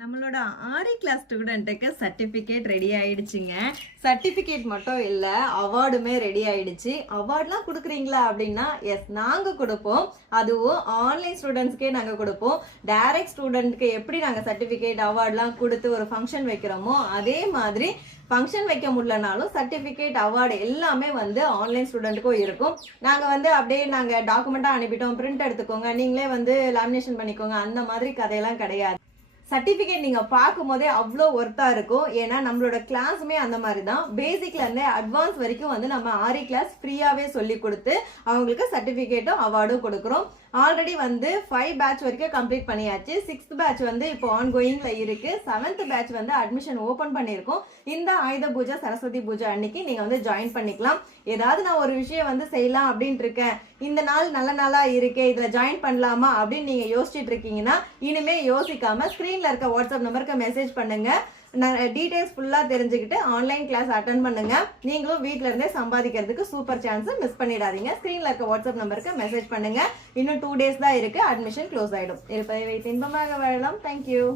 நம்மளோட ஆரி கிளாஸ் ஸ்டூடெண்ட்டுக்கு certificate ready ஆயிடுச்சுங்க. சர்டிஃபிகேட் மட்டும் இல்லை, அவார்டுமே ரெடி ஆயிடுச்சு. அவார்ட்லாம் கொடுக்குறீங்களா அப்படின்னா, எஸ் நாங்கள் கொடுப்போம். அதுவும் ஆன்லைன் ஸ்டூடெண்ட்ஸ்க்கே நாங்கள் கொடுப்போம். டைரக்ட் ஸ்டூடெண்ட்க்கு எப்படி நாங்கள் சர்டிஃபிகேட் அவார்ட்லாம் கொடுத்து ஒரு ஃபங்க்ஷன் வைக்கிறோமோ அதே மாதிரி ஃபங்க்ஷன் வைக்க முடியலனாலும் சர்டிஃபிகேட் அவார்டு எல்லாமே வந்து ஆன்லைன் ஸ்டூடெண்ட்டுக்கும் இருக்கும். நாங்கள் அப்படியே நாங்கள் டாக்குமெண்ட்டாக அனுப்பிட்டோம், பிரிண்ட் எடுத்துக்கோங்க, நீங்களே லேமினேஷன் பண்ணிக்கோங்க, அந்த மாதிரி கதையெல்லாம் கிடையாது. சர்டிஃபிகேட் நீங்கள் பார்க்கும் போதே அவ்வளோ ஒர்த்தாக இருக்கும். ஏன்னா நம்மளோட கிளாஸுமே அந்த மாதிரி தான். பேசிக்லேருந்தே அட்வான்ஸ் வரைக்கும் நம்ம ஆரி கிளாஸ் ஃப்ரீயாகவே சொல்லி கொடுத்து அவங்களுக்கு சர்டிஃபிகேட்டும் அவார்டும் கொடுக்குறோம். ஆல்ரெடி 5 பேட்ச் வரைக்கும் கம்ப்ளீட் பண்ணியாச்சு. 6th பேட்ச் இப்போ ஆன்கோயிங்கில் இருக்குது. 7th பேட்ச் அட்மிஷன் ஓப்பன் பண்ணியிருக்கோம். இந்த ஆயுத பூஜை சரஸ்வதி பூஜை அன்னைக்கு நீங்கள் ஜாயின் பண்ணிக்கலாம். ஏதாவது நான் ஒரு விஷயம் செய்யலாம் அப்படின்ட்டு இருக்கேன், இந்த நாள் நல்ல நாளாக இருக்கே, இதில் ஜாயின் பண்ணலாமா அப்படின்னு நீங்கள் யோசிச்சுட்டு இருக்கீங்கன்னா இனிமேல் யோசிக்காமல் ஸ்க்ரீனில் இருக்க வாட்ஸ்அப் நம்பருக்கு மெசேஜ் பண்ணுங்கள். டீடைல்ஸ் ஃபுல்லாக தெரிஞ்சுக்கிட்டு ஆன்லைன் கிளாஸ் அட்டன் பண்ணுங்க. நீங்களும் வீட்டில இருந்தே சம்பாதிக்கிறதுக்கு சூப்பர் சான்ஸ் மிஸ் பண்ணிடாதீங்க. ஸ்க்ரீனில் இருக்க வாட்ஸ்அப் நம்பருக்கு மெசேஜ் பண்ணுங்க. இன்னும் 2 days தான் இருக்கு, அட்மிஷன் க்ளோஸ் ஆயிடும். இருப்பதை வைத்து இன்பமாக வாழலாம். தேங்க்யூ.